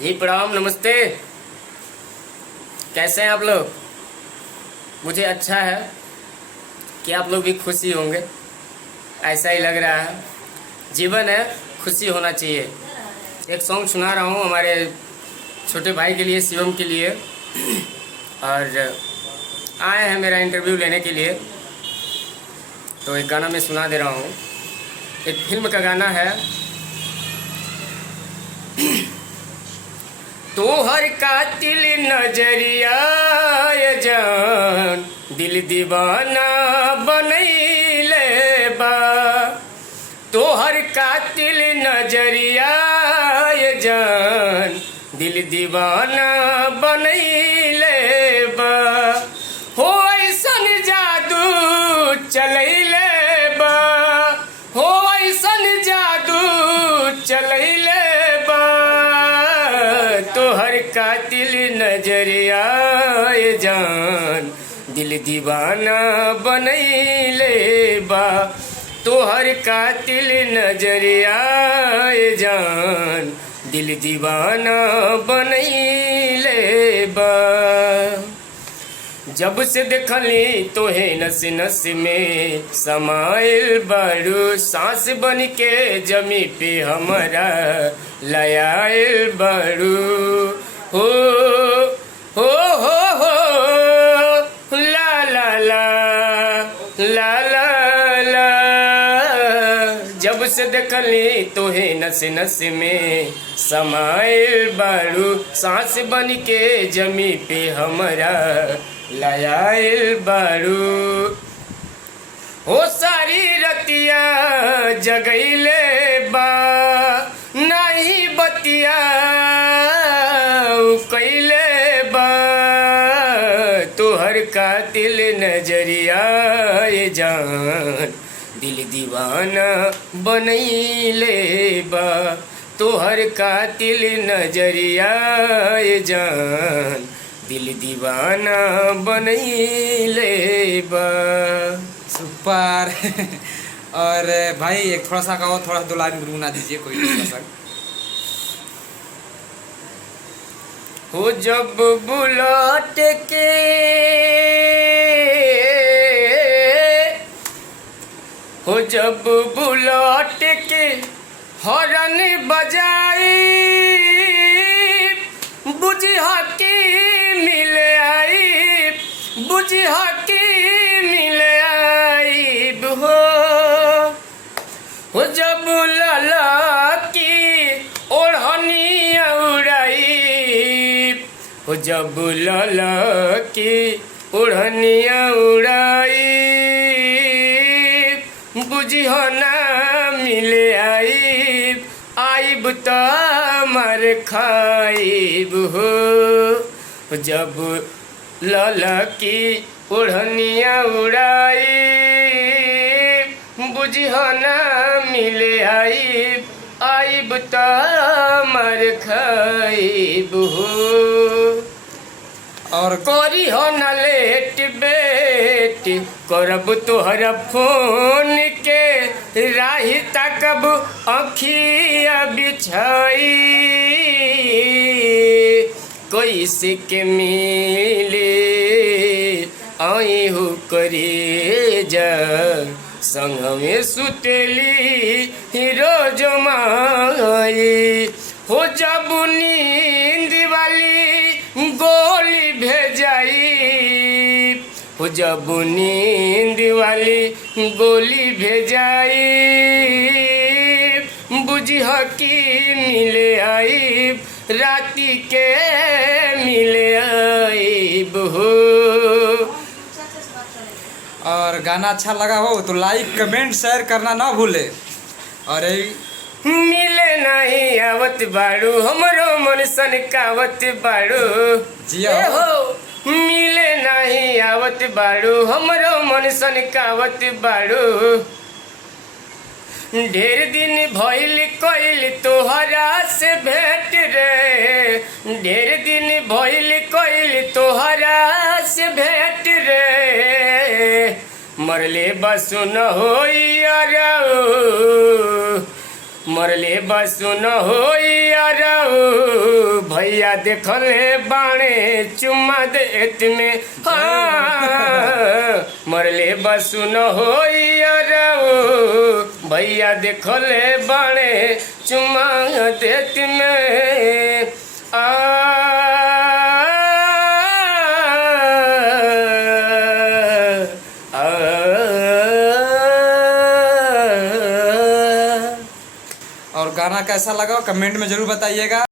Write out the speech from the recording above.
जी प्रणाम, नमस्ते। कैसे हैं आप लोग? मुझे अच्छा है कि आप लोग भी खुशी होंगे, ऐसा ही लग रहा है। जीवन है, खुशी होना चाहिए। एक सॉन्ग सुना रहा हूँ हमारे छोटे भाई के लिए, शिवम के लिए। और आए हैं मेरा इंटरव्यू लेने के लिए, तो एक गाना मैं सुना दे रहा हूँ। एक फिल्म का गाना है। तोहर कातिल नजरिया ये जान दिल दीवाना बनैले बा। तोहर कातिल नजरिया ये जान दिल दीवाना बनैले बा। हो ऐसन जादू चलैले बा, हो ऐसन जादू चलैले बा। तोहर कातिल नजरिया ये जान दिल दीवाना बनैले बा। तोहर कातिल नजरिया ये जान दिल दीवाना बनैले बा। जब से देखली तोहे नस नस में समाइल बारू, सांस बन के जमी पे हमारा लयाइल बारू। हो हो हो हो ला ला ला ला ला ला। जब से देखली तोहे नस नस में समाइल बारू, सांस बन के जमी पे हमारा लयाइल बारू। हो सारी रतिया जगैले बा, नहीं बतिया कैले बा। तोहर कातिल नजरिया ये जान दिल दीवाना बनैले बा। तोहर कातिल नजरिया ये जान दिल दीवाना बनैले बा। सुपर। और भाई एक थोड़ा सा कहो, थोड़ा दो लाइन गुनगुना दीजिए कोई दूसरा सा। हो जब बुलाट के हो जब बुलाट के हॉर्न बजाई, बुझिया की मिले आई, बुझिया की मिले आई हो जब लाला की ओढ़नी उड़ाई, हो जब लाला की ओढ़नी उड़ाई, बुझिया ना मिले आई, आइब त मर खाइब हो। जब लाला की ओढ़निया उड़ाई, बुझिया ना मिले आइब, आइब त मर खाइब हो। और करी हो न लेट बेट, करब तोहरा फोन के राही तकब अखिया बिछाई, कैसे के मिले आई हो करे जा। संग में सुतेली रोज माई, हो जब नींद वाली गोली भेजाई, हो जब नींद वाली गोली भेजाई, बुझिया की मिले आई, राती के मिले आई हो। और गाना अच्छा लगा हो तो लाइक कमेंट शेयर करना ना भूले। और मिले नहीं आवत बाड़ू, हमरो मन सनकावत बाड़ू। जिया हो मिले नहीं आवत बाड़ू, हमरो मन सनकावत बाड़ू। ढेर दिन भइल कइल तोहरा से भेंट रे, ढेर दिन भइल कइल तोहरा से भेंट रे। मरले बसु न होई मरले बसु न होई भैया देखले बाणे चुम्मा देत में हाँ मरले बसु न होई अरऊ भैया देखले बाणे चुम्मा देत में और गाना कैसा लगा कमेंट में जरूर बताइएगा।